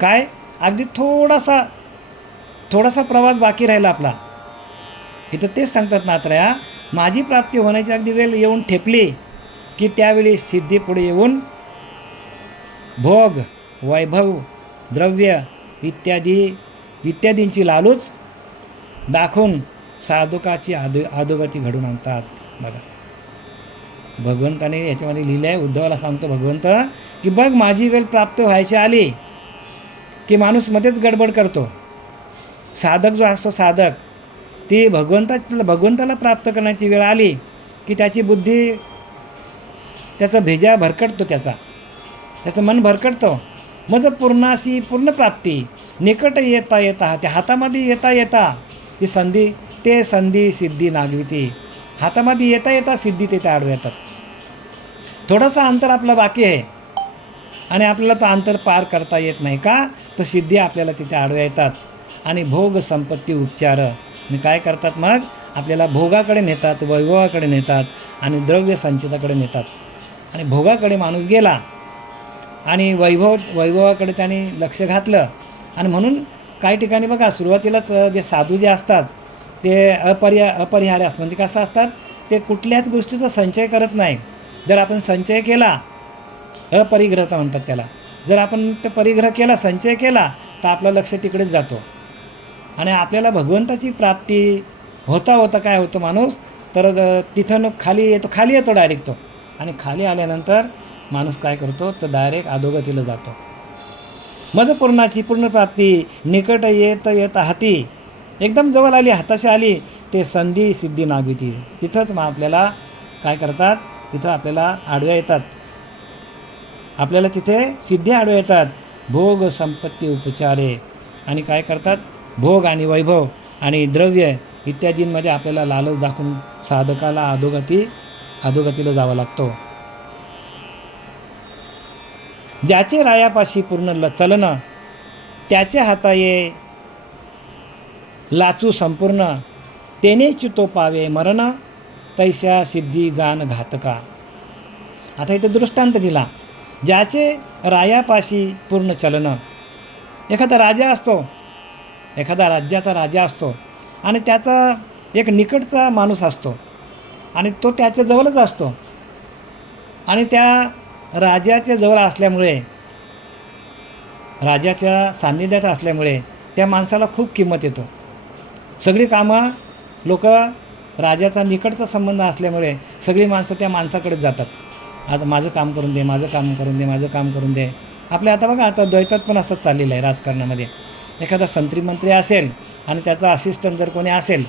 काय अगदी थोडासा प्रवास बाकी राहिला आपला. इथं तेच सांगतात नाथराया, माझी प्राप्ती होण्याची अगदी वेळ येऊन ठेपली की त्यावेळी सिद्धी पुढे येऊन भोग, वैभव, द्रव्य इत्यादींची लालूच दाखवून साधुकाची अधोगती घडून आणतात. बघा, भगवंताने याच्यामध्ये लिहिलं आहे. उद्धवाला सांगतो भगवंत की बघ, माझी वेळ प्राप्त व्हायची आली की माणूस मध्येच गडबड करतो. साधक जो असतो, साधक, ती भगवंताला प्राप्त करण्याची वेळ आली की त्याची बुद्धी, त्याचा भेजा भरकटतो, त्याचं मन भरकटतं. मग पूर्ण प्राप्ती निकट येता येता, त्या हातामध्ये येता येता ते संधी सिद्धी नागविती. हातामध्ये येता येता सिद्धी तिथे आडवे येतात. थोडासा अंतर आपला बाकी आहे आणि आपल्याला तो अंतर पार करता येत नाही का, तर सिद्धी आपल्याला तिथे आडव्या येतात आणि भोग, संपत्ती, उपचार आणि काय करतात, मग आपल्याला भोगाकडे नेतात, वैभवाकडे नेतात आणि द्रव्य संचिताकडे नेतात. आणि भोगाकडे माणूस गेला आणि वैभवाकडे त्याने लक्ष घातलं. आणि म्हणून काही ठिकाणी बघा, सुरुवातीलाच जे साधू जे असतात ते अपरिहार्य असतात. म्हणजे कसं असतात, ते कुठल्याच गोष्टीचा संचय करत नाही. जर आपण संचय केला, अपरिग्रहता म्हणतात त्याला, जर आपण ते परिग्रह केला, संचय केला, तर आपलं लक्ष तिकडेच जातो आणि आपल्याला भगवंताची प्राप्ती होता काय होतं माणूस, तर तिथं खाली येतो डायरेक्ट तो. आणि खाली आल्यानंतर माणूस काय करतो, तर डायरेक्ट अधोगतीला जातो. मदपूर्णाची पूर्ण प्राप्ती निकट येत हाती, एकदम जवळ आली, हाताशी आली, ते संधी सिद्धी नागविती. तिथंच मग आपल्याला काय करतात, तिथं आपल्याला आडव्या येतात, आपल्याला तिथे सिद्धी आडव्या येतात. भोग, संपत्ती, उपचारे आणि काय करतात, भोग आणि वैभव आणि द्रव्य इत्यादींमध्ये आपल्याला लालच दाखवून साधकाला अधोगतीला जावं लागतो. ज्याचे रायापाशी पूर्ण चलन, त्याचे हाताये लाचू संपूर्ण, तेनेच तो पावे मरण, तैस्या सिद्धी जाण घातका. आता इथे दृष्टांत दिला. ज्याचे रायापाशी पूर्ण चलन, एखादा राजा असतो, एखादा राज्याचा राजा असतो आणि त्याचा एक निकटचा माणूस असतो आणि तो त्याच्याजवळच असतो आणि त्या राजाच्या जवळ असल्यामुळे, राजाच्या सान्निध्यात असल्यामुळे त्या माणसाला खूप किंमत येतो. सगळी कामं लोक, राजाचा निकटचा संबंध असल्यामुळे सगळी माणसं त्या माणसाकडेच जातात. आज माझं काम करून दे, माझं काम करून दे, माझं काम करून दे. आपल्या आता बघा, आता द्वैतात पण असंच चाललेलं आहे राजकारणामध्ये. एखादा मंत्री असेल आणि त्याचा असिस्टंट जर कोणी असेल,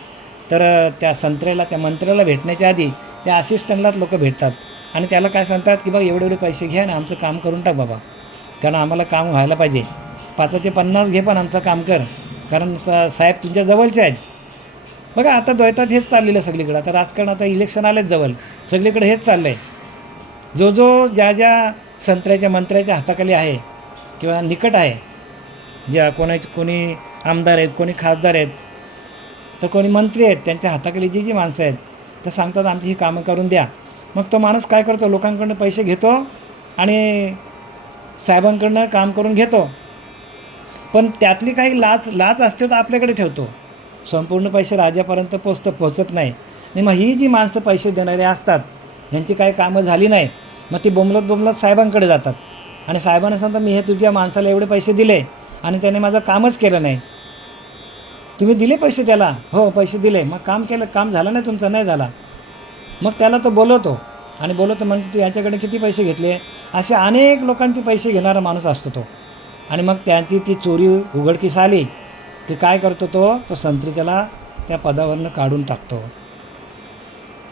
तर त्या मंत्र्याला भेटण्याच्या आधी त्या असिस्टंटलाच लोक भेटतात आणि त्याला काय सांगतात की बघ, एवढे पैसे घे आणि आमचं काम करून टाक बाबा, कारण आम्हाला काम व्हायला पाहिजे. 5चे 50 घे पण आमचं काम कर, कारण साहेब तुमच्या जवळचे आहेत. बघा, आता द्वैतात हेच चाललेलं आहे सगळीकडं. आता राजकारण, आता इलेक्शन आलेच जवळ, सगळीकडे हेच चाललं आहे. ज्या संत्र्याच्या मंत्र्याच्या हाताखाली आहे किंवा निकट आहे, ज्या कोणी आमदार आहेत, कोणी खासदार आहेत, तर कोणी मंत्री आहेत, त्यांच्या हाताखाली जी माणसं आहेत, ते सांगतात आमची ही कामं करून द्या. मग तो माणूस काय करतो, लोकांकडनं पैसे घेतो आणि साहेबांकडनं काम करून घेतो, पण त्यातली काही लाच असते तर आपल्याकडे ठेवतो. संपूर्ण पैसे राजापर्यंत पोचत नाही. आणि मग ही जी माणसं पैसे देणारे असतात, ह्यांची काही कामं झाली नाही, मग ती बोंबलत साहेबांकडे जातात आणि साहेबांना सांगतात, मी हे तुझ्या माणसाला एवढे पैसे दिले आणि त्याने माझं कामच केलं नाही. तुम्ही दिले पैसे त्याला? हो, पैसे दिले. मग काम झालं नाही तुमचं? नाही झाला. मग त्याला तो बोलवतो आणि म्हणजे तू याच्याकडे किती पैसे घेतले? असे अनेक लोकांचे पैसे घेणारा माणूस असतो तो. आणि मग त्यांची ती चोरी उघडकीस आली की काय करतो तो संत्री त्याला त्या पदावरनं काढून टाकतो.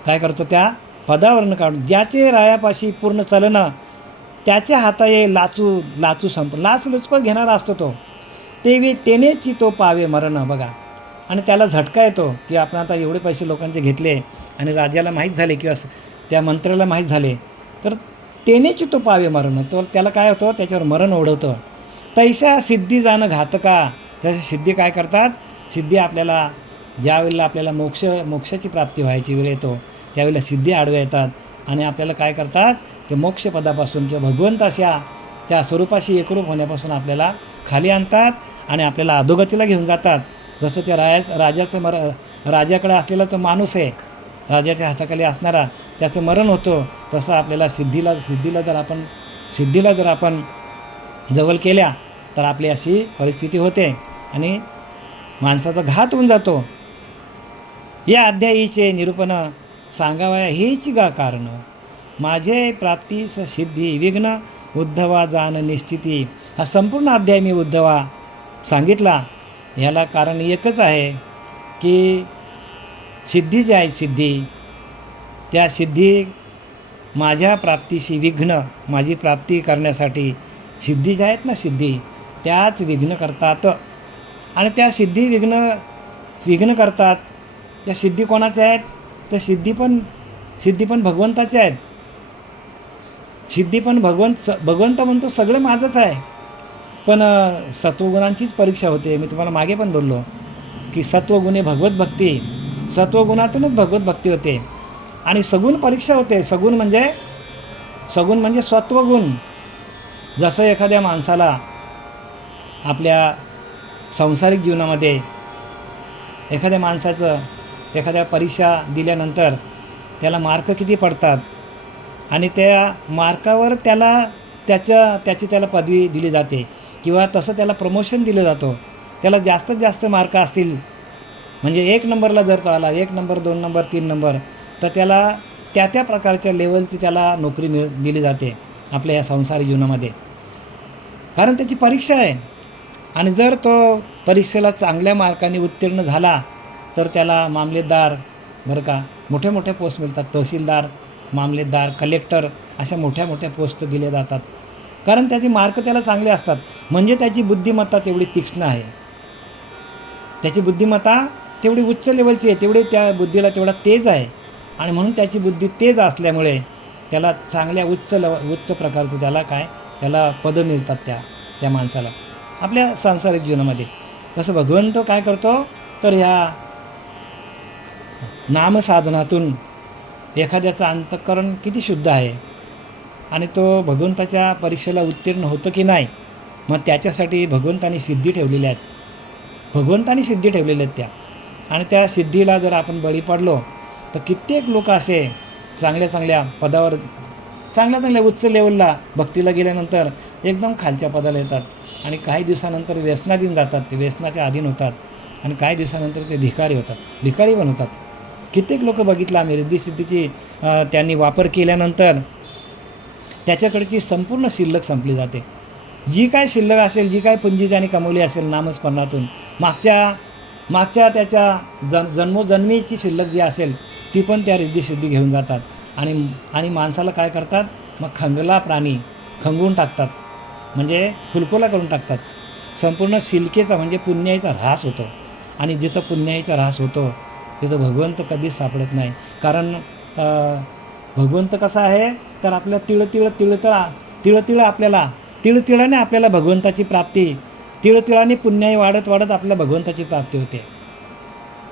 काय करतो, त्या पदावरनं काढून. ज्याचे रायापाशी पूर्ण चलन, त्याच्या हाताये लाचू लाचलुचपत घेणारा असतो तो. तेनेच तो पावे मरण. बघा, आणि त्याला झटका येतो की आपण आता एवढे पैसे लोकांचे घेतले आणि राजाला माहीत झाले किंवा त्या मंत्र्याला माहीत झाले, तर तेनेच तो पावे मरण. तो त्याला काय होतं, त्याच्यावर मरण ओढवतं. तैसा सिद्धी जाणं घातका. त्याची सिद्धी काय करतात, सिद्धी आपल्याला ज्यावेळेला आपल्याला मोक्षाची प्राप्ती व्हायची वेळ येतो, त्यावेळेला सिद्धी आडव्या येतात आणि आपल्याला काय करतात, की मोक्षपदापासून किंवा भगवंताच्या त्या स्वरूपाशी एकरूप होण्यापासून आपल्याला खाली आणतात आणि आपल्याला अधोगतीला घेऊन जातात. जसं त्या राजाचं राजाकडे असलेला तो माणूस आहे, राजाच्या हाताखाली असणारा, त्याचं मरण होतं, तसं आपल्याला सिद्धीला जर आपण जवळ केल्या तर आपली अशी परिस्थिती होते आणि माणसाचा घात होऊन जातो. या अध्यायीचे निरूपण सांगावया हेची गा कारण, माझे प्राप्तीस सिद्धी विघ्न उद्धवा जाण निश्चिती. हा संपूर्ण अध्याय मी उद्धवा सांगितला. ह्याला कारण एकच आहे की सिद्धी जी आहे, त्या सिद्धी माझ्या प्राप्तीशी विघ्न, माझी प्राप्ती करण्यासाठी सिद्धी ज्या आहेत ना, सिद्धी त्याच विघ्न करतात. आणि त्या सिद्धी विघ्न करतात. त्या सिद्धी कोणाच्या आहेत? तर सिद्धी पण भगवंताच्या आहेत. सिद्धी पण भगवंत म्हणतो सगळं माझंच आहे. पण सत्वगुणांचीच परीक्षा होते. मी तुम्हाला मागे पण बोललो की सत्वगुणे भगवत भक्ती, सत्वगुणातूनच भगवत भक्ती होते. आणि सगुण परीक्षा होते. सगुण म्हणजे सत्वगुण. जसं एखाद्या माणसाला आपल्या सांसारिक जीवनामध्ये एखाद्या परीक्षा दिल्यानंतर त्याला मार्क किती पडतात आणि त्या मार्कावर त्याची त्याला पदवी दिली जाते किंवा तसं त्याला प्रमोशन दिलं जातं. त्याला जास्तीत जास्त मार्क असतील म्हणजे 1 नंबरला जर तो आला, 1 नंबर, 2 नंबर, 3 नंबर, तर त्याला त्या प्रकारच्या लेवलची त्याला नोकरी दिली जाते आपल्या या संसारिक जीवनामध्ये. कारण त्याची परीक्षा आहे. आणि जर तो परीक्षेला चांगल्या मार्काने उत्तीर्ण झाला तर त्याला मामलेदार, बरं का, मोठ्या पोस्ट मिळतात. तहसीलदार, मामलेदार, कलेक्टर अशा मोठ्या पोस्ट दिले जातात. कारण त्याचे मार्क त्याला चांगले असतात. म्हणजे त्याची बुद्धिमत्ता तेवढी तीक्ष्ण आहे, त्याची बुद्धिमत्ता तेवढी उच्च लेवलची आहे, तेवढी त्या बुद्धीला तेवढा तेज आहे. आणि म्हणून त्याची बुद्धी तेज असल्यामुळे त्याला चांगल्या उच्च प्रकारचं त्याला पदं मिळतात त्या माणसाला आपल्या सांसारिक जीवनामध्ये. तसं भगवंत काय करतो तर ह्या नामसाधनातून एखाद्याचं अंतःकरण किती शुद्ध आहे आणि तो भगवंताच्या परीक्षेला उत्तीर्ण होतं की नाही, मग त्याच्यासाठी भगवंतानी सिद्धी ठेवलेल्या आहेत त्या. आणि त्या सिद्धीला जर आपण बळी पडलो तर कित्येक लोक असे चांगल्या पदावर, चांगल्या उच्च लेवलला भक्तीला गेल्यानंतर एकदम खालच्या पदाला येतात आणि काही दिवसानंतर व्यसनाधीन जातात. ते व्यसनाच्या अधीन होतात आणि काही दिवसानंतर ते भिकारी पण होतात. कित्येक लोक बघितलं आम्ही. रिद्धिसिद्धीची त्यांनी वापर केल्यानंतर त्याच्याकडची संपूर्ण शिल्लक संपली जाते. जी काय शिल्लक असेल, जी काय पुंजी त्याने कमवली असेल नामस्मरणातून, मागच्या त्याच्या जन्मोजन्मीची शिल्लक जी असेल ती पण त्या रिद्धिसिद्धी घेऊन जातात. आणि माणसाला काय करतात, मग खंगला प्राणी खंगून टाकतात, म्हणजे फुलकोला करून टाकतात. संपूर्ण शिल्केचा म्हणजे पुण्याईचा ऱ्हास होतो. आणि जिथं पुण्याईचा ऱ्हास होतो तिथं भगवंत कधीच सापडत नाही. कारण भगवंत कसा आहे तर आपल्या तिळतिळाने आपल्याला भगवंताची प्राप्ती, तिळतिळाने पुण्याई वाढत आपल्याला भगवंताची प्राप्ती होते.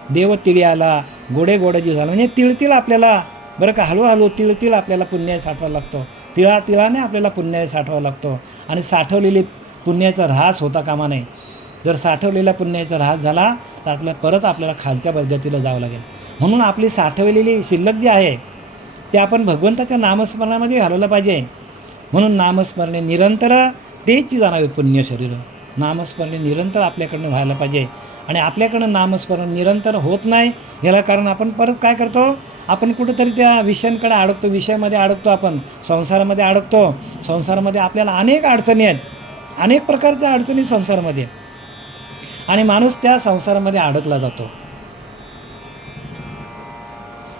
देव तिळी आला, गोडे जी झालं, म्हणजे तिळतिळ आपल्याला, बरं का, हळूहळू तिळतिळ आपल्याला पुण्य साठवायला लागतो. तिळाने आपल्याला पुण्य साठवावा लागतो. आणि साठवलेली पुण्याचा ऱ्हास होता कामा नये. जर साठवलेला पुण्याचा ऱ्हास झाला तर आपल्याला खालच्या पद्धतीला जावं लागेल. म्हणून आपली साठवलेली शिल्लक जी आहे ते आपण भगवंताच्या नामस्मरणामध्ये घालवलं पाहिजे. म्हणून नामस्मरणे निरंतर तेची जाणावे पुण्य शरीर. नामस्मरणे निरंतर आपल्याकडनं व्हायला पाहिजे. आणि आपल्याकडं नामस्मरण निरंतर होत नाही, याला कारण आपण परत काय करतो, आपण कुठंतरी त्या विषयांकडे अडकतो, विषयामध्ये अडकतो, आपण संसारामध्ये अडकतो. संसारामध्ये आपल्याला अनेक अडचणी आहेत, अनेक प्रकारच्या अडचणी संसारामध्ये, आणि माणूस त्या संसारामध्ये अडकला जातो.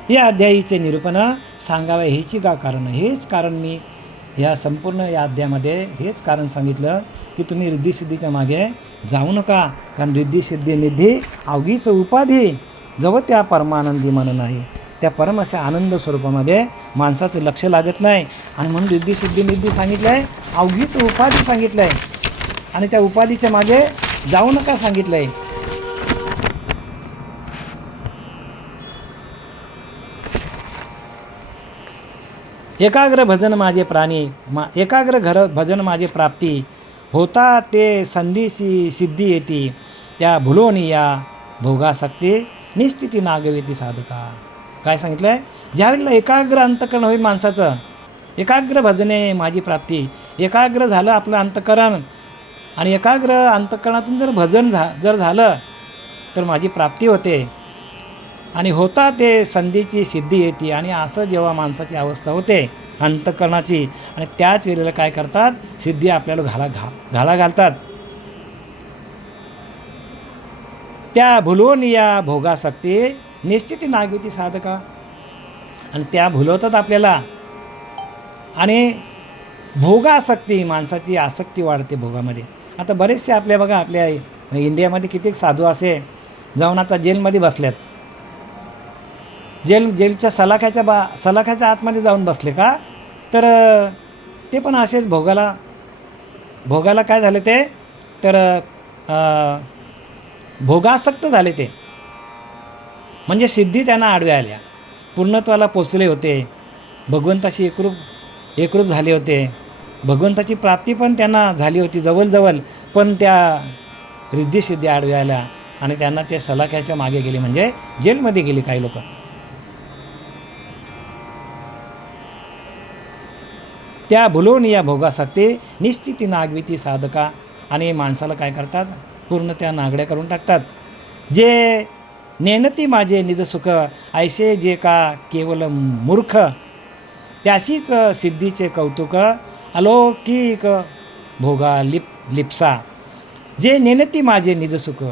या अध्यायीचे निरूपण सांगावे हेची का कारण, हेच कारण मी ह्या संपूर्ण या अध्यायामध्ये हेच कारण सांगितलं की तुम्ही रिद्धिसिद्धीच्या मागे जाऊ नका. कारण रिद्धिसिद्धी निधी अवघीच उपाधी, जवळ त्या परमानंदी मन नाही. त्या परम अशा आनंद स्वरूपामध्ये माणसाचं लक्ष लागत नाही. आणि म्हणून रिद्धिसिद्धी निधी सांगितलं आहे, अवघीच उपाधी सांगितलं आहे, आणि त्या उपाधीच्या मागे जाऊ नका सांगितलं आहे. एकाग्र भजन माझे प्राणी एकाग्र घर भजन माझे प्राप्ती होता ते संधीसी सिद्धी येती त्या भुलोनी या भोगासक्ती निस्थिती नागवेती साधका. काय सांगितलं आहे? ज्यावेळेला एकाग्र अंतकरण होईल माणसाचं, एकाग्र भजने माझी प्राप्ती, एकाग्र झालं आपलं अंतकरण आणि एकाग्र अंतकरणातून जर भजन जर झालं तर माझी प्राप्ती होते आणि होता ते संधीची सिद्धी येते. आणि असं जेव्हा माणसाची अवस्था होते अंतकरणाची आणि त्याच वेळेला काय करतात, सिद्धी आपल्याला घाला घालतात. त्या भुलवून या भोगासक्ती निश्चिती नागविती साधका. आणि त्या भुलवतात आपल्याला आणि भोगासक्ती माणसाची आसक्ती वाढते भोगामध्ये. आता बरेचसे बघा आपल्या इंडियामध्ये कित्येक साधू असे जाऊन आता जेलमध्ये बसल्यात. जेलच्या सलाख्याच्या आतमध्ये जाऊन बसले का, तर ते पण असेच भोगाला काय झाले ते, तर भोगासक्त झाले ते. म्हणजे सिद्धी त्यांना आडव्या आल्या, पूर्णत्वाला पोचले होते, भगवंताशी एकरूप झाले होते, भगवंताची प्राप्ती पण त्यांना झाली होती जवळ, पण त्या रिद्धिसिद्धी आडव्या आल्या आणि त्यांना ते सलाख्याच्या मागे गेले, म्हणजे जेलमध्ये गेली काही लोक. त्या भुलवून या भोगासक्ती निश्चिती नागविती साधका. आणि माणसाला काय करतात, पूर्ण त्या नागड्या करून टाकतात. जे नेनती माझे निजसुख ऐसे जे का केवल मूर्ख त्याशीच सिद्धीचे कौतुक अलौकिक भोगा लिप्सा. जे नेनती माझे निजसुख,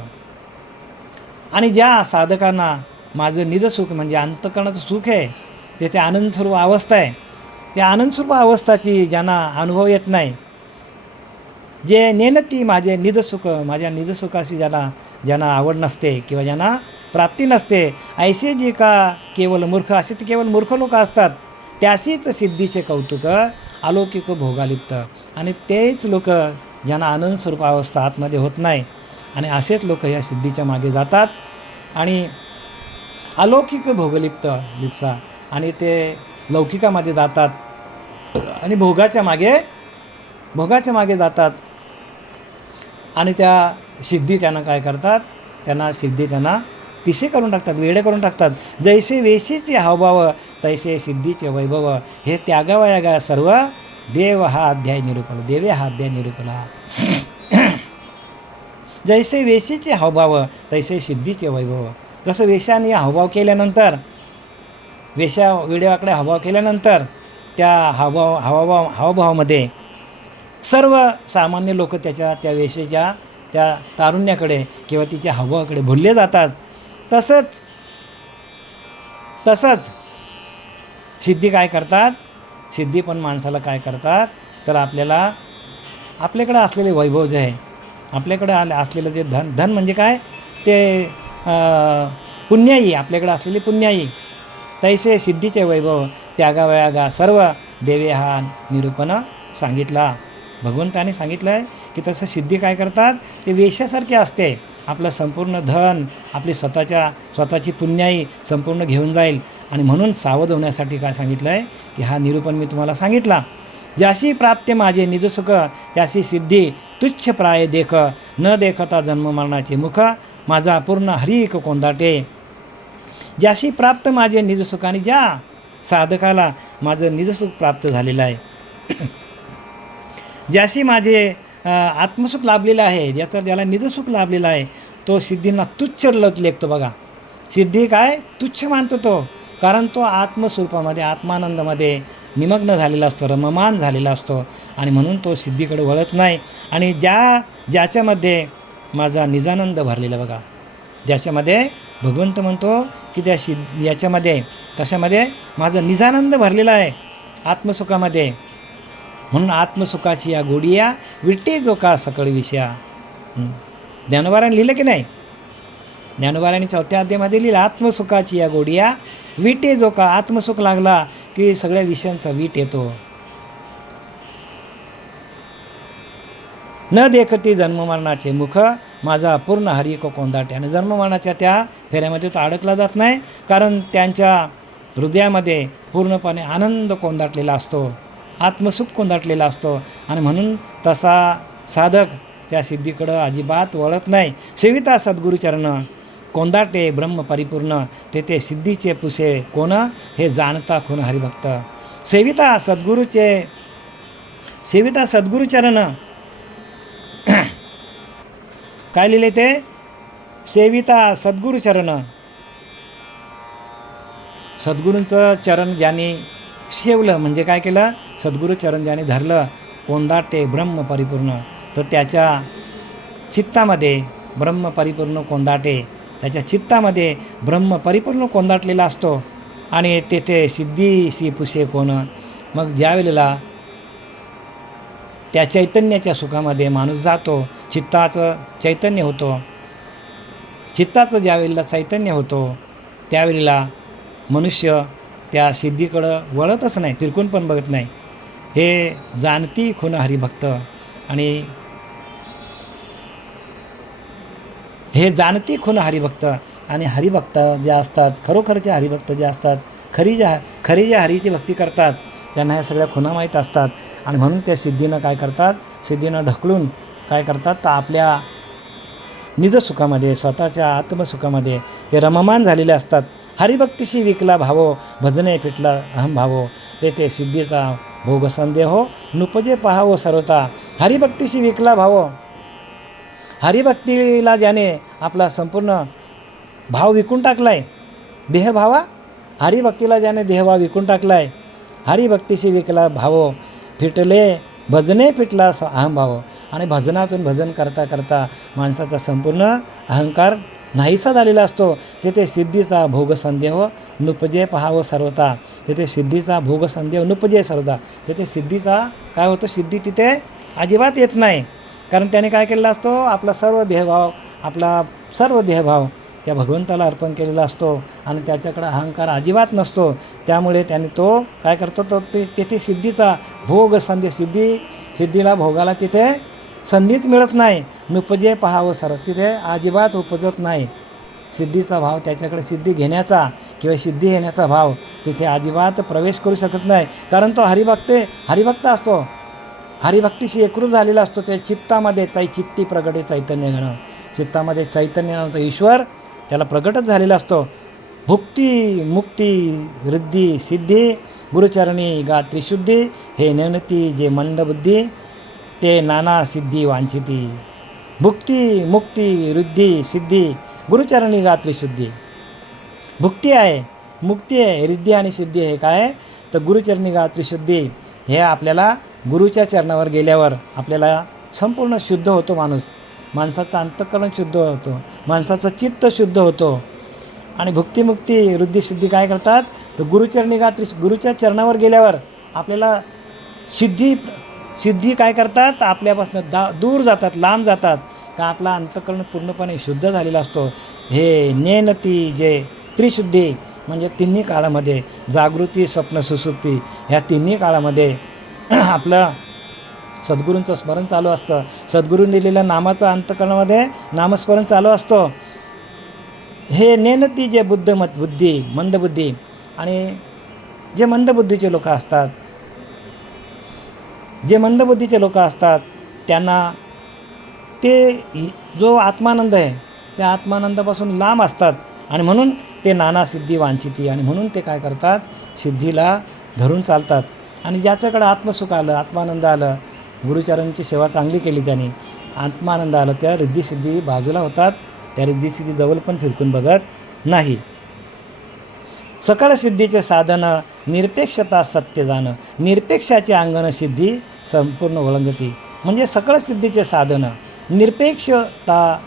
आणि ज्या साधकांना माझं निजसुख म्हणजे अंतकरणाचं सुख आहे, ते ते आनंदस्वरूप अवस्था आहे, त्या आनंदस्वरूप अवस्थाची ज्यांना अनुभव येत नाही, जे नेनती माझे निजसुख माझ्या निजसुखाशी ज्यांना आवड नसते किंवा ज्यांना प्राप्ती नसते, ऐसे जे का केवळ मूर्ख, असे ते केवळ मूर्ख लोक असतात, त्याशीच सिद्धीचे कौतुक अलौकिक भोगालिप्त. आणि तेच लोक ज्यांना आनंद स्वरूप अवस्था आतमध्ये होत नाही, आणि असेच लोक या सिद्धीच्या मागे जातात आणि अलौकिक लिप्सा, आणि ते लौकिकामध्ये जातात आणि भोगाच्या मागे जातात. आणि त्या सिद्धी त्यांना काय करतात, त्यांना पिसे करून टाकतात, वेडे करून टाकतात. जैसे वेशीचे हावभाव तैसे सिद्धीचे वैभव, हे त्यागावयागा सर्व देवे हा अध्याय निरूपला. जैसे वेशीचे हावभाव तैसे सिद्धीचे वैभव. जसं वेशाने हावभाव केल्यानंतर, वेड्यावाकडे हावभाव केल्यानंतर त्या हावभावामध्ये सर्व सामान्य लोक त्या वेशेच्या त्या तारुण्याकडे किंवा तिच्या हावभावाकडे भुलले जातात. तसंच सिद्धी काय करतात, सिद्धी पण माणसाला काय करतात, तर आपल्याकडे असलेले वैभव जे आहे, आपल्याकडे असलेलं जे धन म्हणजे काय, ते पुण्याई, आपल्याकडे असलेली पुण्याई, तैसे सिद्धीचे वैभव त्यागावयागा सर्व देवे हा निरूपण सांगितला. भगवंताने सांगितलं आहे की तसं सिद्धी काय करतात, ते वेश्यासारखे असते. आपलं संपूर्ण धन, आपली स्वतःची पुण्याई संपूर्ण घेऊन जाईल. आणि म्हणून सावध होण्यासाठी काय सांगितलं आहे की हा निरूपण मी तुम्हाला सांगितला. ज्याशी प्राप्ते माझे निजसुख त्याशी सिद्धी तुच्छ प्राय देख, न देखता जन्म मरणाचे मुख माझा पूर्ण हरिक कोंदाटे. ज्याशी प्राप्त माझे निजसुख, आणि ज्या साधकाला माझं निजसुख प्राप्त झालेलं आहे, ज्याशी माझे आत्मसुख लाभलेलं आहे, ज्याला निजसुख लाभलेलं आहे, तो सिद्धींना तुच्छ लेखतो. बघा, सिद्धी काय तुच्छ मानतो तो, कारण तो आत्मस्वरूपामध्ये आत्मानंदामध्ये निमग्न झालेला असतो, रममान झालेला असतो, आणि म्हणून तो सिद्धीकडे वळत नाही. आणि ज्याच्यामध्ये माझा निजानंद भरलेला, बघा, ज्याच्यामध्ये भगवंत म्हणतो की याच्यामध्ये कशामध्ये माझा निजानंद भरलेला आहे, आत्मसुखामध्ये. म्हणून आत्मसुखाची या गोडिया विटे जो का सकळ विषया. ज्ञानोबाराने लिहिलं की नाही, ज्ञानोबाराने 4थ्या अध्यायामध्ये लिहिलं, आत्मसुखाची या गोडिया विटे जो का. आत्मसुख लागला की सगळ्या विषयांचा वीट येतो. न देखती जन्ममरणाचे मुख माझा पूर्ण हरिको कोंदाटे. आणि जन्ममरणाच्या त्या फेऱ्यामध्ये तो अडकला जात नाही, कारण त्यांच्या हृदयामध्ये पूर्णपणे आनंद कोंदाटलेला असतो, आत्मसुख कोंदाटलेला असतो. आणि म्हणून तसा साधक त्या सिद्धीकडं अजिबात वळत नाही. सेविता सद्गुरुचरण कोंदाटे ब्रह्म परिपूर्ण, तेथे सिद्धीचे पुसे कोण, हे जाणता कोण हरिभक्त. सेविता सद्गुरुचरण काय लिहिले ते, सेविता सद्गुरुचरण, सद्गुरूंचं चरण ज्याने सेवलं म्हणजे काय केलं, सद्गुरू चरण ज्याने धरलं, कोंदाटे ब्रह्म परिपूर्ण, तर त्याच्या चित्तामध्ये ब्रह्म परिपूर्ण कोंदाटे, त्याच्या चित्तामध्ये ब्रह्म परिपूर्ण कोंदाटलेला असतो. आणि तेथे सिद्धीशी पुसे कोण. मग ज्यावेळेला त्या चैतन्याच्या सुखामध्ये माणूस जातो, चित्ताचं चैतन्य होतो, चित्ताचं ज्यावेळेला चैतन्य होतो त्यावेळेला मनुष्य त्या सिद्धीकडं वळतच नाही, फिरकून पण बघत नाही. हे जाणती खूण हरिभक्त. आणि हे जाणती खूण हरिभक्त. आणि हरिभक्त जे असतात, खरोखरचे हरिभक्त जे असतात, खरी ज्या हरीची भक्ती करतात, त्यांना ह्या सगळ्या खुणा माहीत असतात. आणि म्हणून त्या सिद्धीनं काय करतात, सिद्धीनं ढकलून काय करतात, तर आपल्या निजसुखामध्ये, स्वतःच्या आत्मसुखामध्ये ते रममान झालेले असतात. हरिभक्तीशी विकला भावो, भजने फिटला अहम भावो, तेथे सिद्धीचा भोग संदेहो, नुपजे पहावो सर्वता. हरिभक्तीशी विकला भावो, हरिभक्तीला ज्याने आपला संपूर्ण भाव विकून टाकलाय, देहभावा, हरिभक्तीला ज्याने देहभाव विकून टाकलाय, हरिभक्तीशी विकला भावो, फिटले भजने फिटला अहम भावो. आणि भजनातून भजन करता करता माणसाचा संपूर्ण अहंकार नाहीसा झालेला असतो. तेथे सिद्धीचा भोग संदेह नुपजे पहावं सर्वता, तेथे सिद्धीचा भोग संदेह नुपजे सर्वता. तेथे सिद्धीचा काय होतं, सिद्धी तिथे अजिबात येत नाही. कारण त्याने काय केलेला असतो, आपला सर्व देहभाव त्या भगवंताला अर्पण केलेला असतो आणि त्याच्याकडे अहंकार अजिबात नसतो. त्यामुळे त्याने तो काय करतो, तो तेथे सिद्धीचा भोग संधी, सिद्धीला भोगाला तिथे संधीच मिळत नाही. नुपजे पहावं सर्व, तिथे अजिबात उपजत नाही. सिद्धीचा भाव, त्याच्याकडे सिद्धी घेण्याचा किंवा सिद्धी येण्याचा भाव तिथे अजिबात प्रवेश करू शकत नाही. कारण तो हरिभक्त असतो, हरिभक्तीशी एकरूप झालेला असतो. त्या चित्तामध्ये चित्ती प्रगटे चैतन्य घडं, चित्तामध्ये चैतन्य नावाचा ईश्वर त्याला प्रगटच झालेला असतो. भुक्ती मुक्ती रिद्धी सिद्धी, गुरुचरणी गा त्रिशुद्धी, हे नेणती जे मंदबुद्धी, ते नाना सिद्धी वांछिती. भुक्ती मुक्ती रिद्धी सिद्धी, गुरुचरणी गा त्रिशुद्धी. भुक्ती आहे, मुक्ती आहे, रिद्धी आणि सिद्धी आहे काय, तर गुरुचरणी गा त्रिशुद्धी. हे आपल्याला गुरुच्या चरणावर गेल्यावर आपल्याला संपूर्ण शुद्ध होतो माणूस, माणसाचं अंतःकरण शुद्ध होतो, माणसाचं चित्त शुद्ध होतो. आणि भुक्तिमुक्ती वृद्धी सिद्धी काय करतात, तर गुरुचरणी गात्री, गुरुच्या चरणावर गेल्यावर आपल्याला सिद्धी काय करतात, आपल्यापासून दूर जातात, लांब जातात. का आपला अंतःकरण पूर्णपणे शुद्ध झालेला असतो. हे नेनती जे त्रिशुद्धी म्हणजे तिन्ही काळामध्ये, जागृती स्वप्न सुसुप्ती, ह्या तिन्ही काळामध्ये आपलं सद्गुरूंचं स्मरण चालू असतं. सद्गुरूंनी दिलेल्या नामाचं अंतःकरणामध्ये नामस्मरण चालू असतो. हे नेनती जे बुद्धी मंदबुद्धी, आणि जे मंदबुद्धीचे लोक असतात, त्यांना ते जो आत्मानंद आहे त्या आत्मानंदापासून लांब असतात. आणि म्हणून ते नाना सिद्धी वांछिती, आणि म्हणून ते काय करतात, सिद्धीला धरून चालतात. आणि ज्याच्याकडे आत्मसुख आलं, आत्मानंद आलं, गुरुचरांची सेवा चांगली केली त्याने, आत्मानंद आलं, त्या रिद्धिसिद्धी बाजूला होतात. त्या रिद्धिसिद्धी जवळ पण फिरकून बघत नाही. सकळ सिद्धीचे साधन निरपेक्षता सत्य जाणं, निरपेक्षाचे अंगण सिद्धी संपूर्ण ओळंगती. म्हणजे सकळ सिद्धीचे साधन निरपेक्षता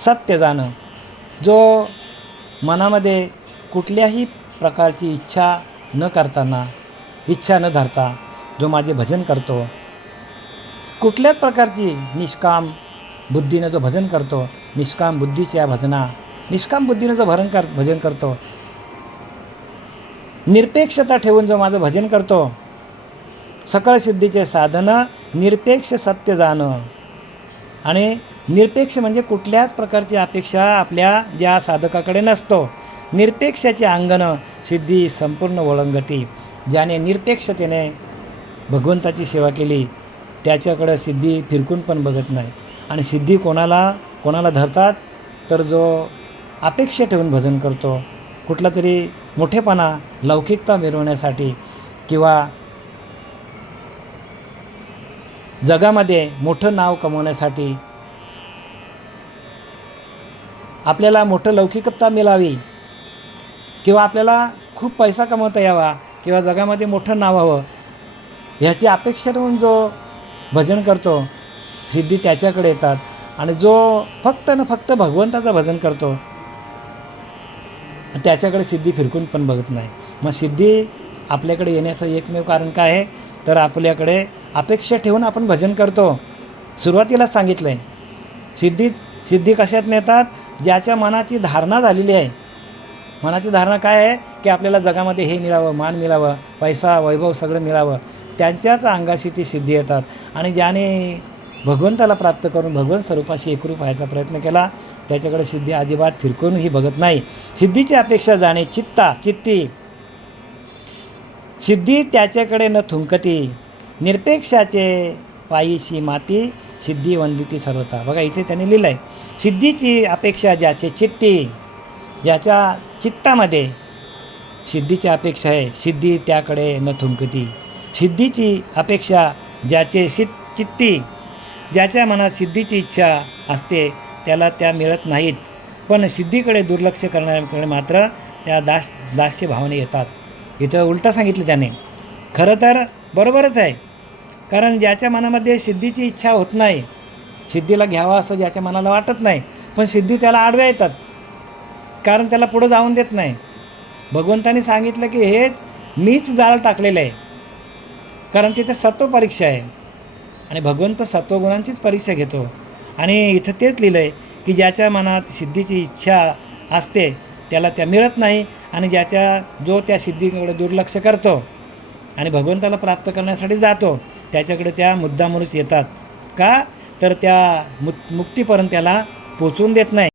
सत्य जाणं, जो मनामध्ये कुठल्याही प्रकारची इच्छा न करताना, इच्छा न धरता जो माझे भजन करतो, कुठल्याच प्रकारची निष्काम बुद्धीनं जो भजन करतो, निष्काम बुद्धीच्या निष्काम बुद्धीनं जो भजन करतो, निरपेक्षता ठेवून जो माझं भजन करतो, सकळ सिद्धीचे साधन निरपेक्ष सत्य जाणं. आणि निरपेक्ष म्हणजे कुठल्याच प्रकारची अपेक्षा आपल्या ज्या साधकाकडे नसतो. निरपेक्षाची अंगण सिद्धी संपूर्ण ओळंगती. ज्याने निरपेक्षतेने भगवंताची सेवा केली त्याच्याकडं सिद्धी फिरकून पण बघत नाही. आणि सिद्धी कोणाला धरतात तर जो अपेक्षा ठेवून भजन करतो, कुठला तरी मोठेपणा लौकिकता मिरवण्यासाठी किंवा जगामध्ये मोठं नाव कमवण्यासाठी, आपल्याला मोठं लौकिकता मिळावी किंवा आपल्याला खूप पैसा कमवता यावा किंवा जगामध्ये मोठं नाव हवं ह्याची अपेक्षा ठेवून जो भजन करतो सिद्धी त्याच्याकडे येतात. आणि जो फक्त भगवंताचं भजन करतो त्याच्याकडे सिद्धी फिरकून पण बघत नाही. मग सिद्धी आपल्याकडे येण्याचं एकमेव कारण काय आहे तर आपल्याकडे अपेक्षा ठेवून आपण भजन करतो. सुरुवातीलाच सांगितलं आहे सिद्धी कशात नेतात, ज्याच्या मनाची धारणा झालेली आहे. मनाची धारणा काय आहे की आपल्याला जगामध्ये हे मिळावं, मान मिळावं, पैसा वैभव सगळं मिळावं, त्यांच्याच अंगाशी ती सिद्धी येतात. आणि ज्याने भगवंताला प्राप्त करून भगवंत स्वरूपाशी एकरूप व्हायचा प्रयत्न केला त्याच्याकडे सिद्धी अजिबात फिरकूनही बघत नाही. सिद्धीची अपेक्षा जाणे चित्ती सिद्धी त्याच्याकडे न थुंकती. निरपेक्षाचे पायीशी माती सिद्धी वंदिती सर्वता. बघा इथे त्यांनी लिहिलं आहे सिद्धीची अपेक्षा ज्याच्या चित्तामध्ये सिद्धीची अपेक्षा आहे सिद्धी त्याकडे न थुंकती. सिद्धीची अपेक्षा ज्याच्या मनात सिद्धीची इच्छा असते त्याला त्या मिळत नाहीत. पण सिद्धीकडे दुर्लक्ष करणाऱ्यांकडे मात्र त्या दास्य भावने येतात. इथं उलटं सांगितलं त्याने. खरं तर बरोबरच आहे, कारण ज्याच्या मनामध्ये सिद्धीची इच्छा होत नाही, सिद्धीला घ्यावा असं ज्याच्या मनाला वाटत नाही, पण सिद्धी त्याला आडव्या येतात कारण त्याला पुढं जाऊन देत नाही. भगवंतानी सांगितलं की हेच मीच जाळ टाकलेलं आहे, कारण तिथे सत्व परीक्षा आहे आणि भगवंत सत्वगुणांचीच परीक्षा घेतो. आणि इथं तेच लिहिलं आहे की ज्याच्या मनात सिद्धीची इच्छा असते त्याला त्या मिळत नाही आणि जो त्या सिद्धीकडे दुर्लक्ष करतो आणि भगवंताला प्राप्त करण्यासाठी जातो त्याच्याकडे त्या मुद्दामूनच येतात. का तर त्या मुक्तीपर्यंत त्याला पोचवून देत नाही.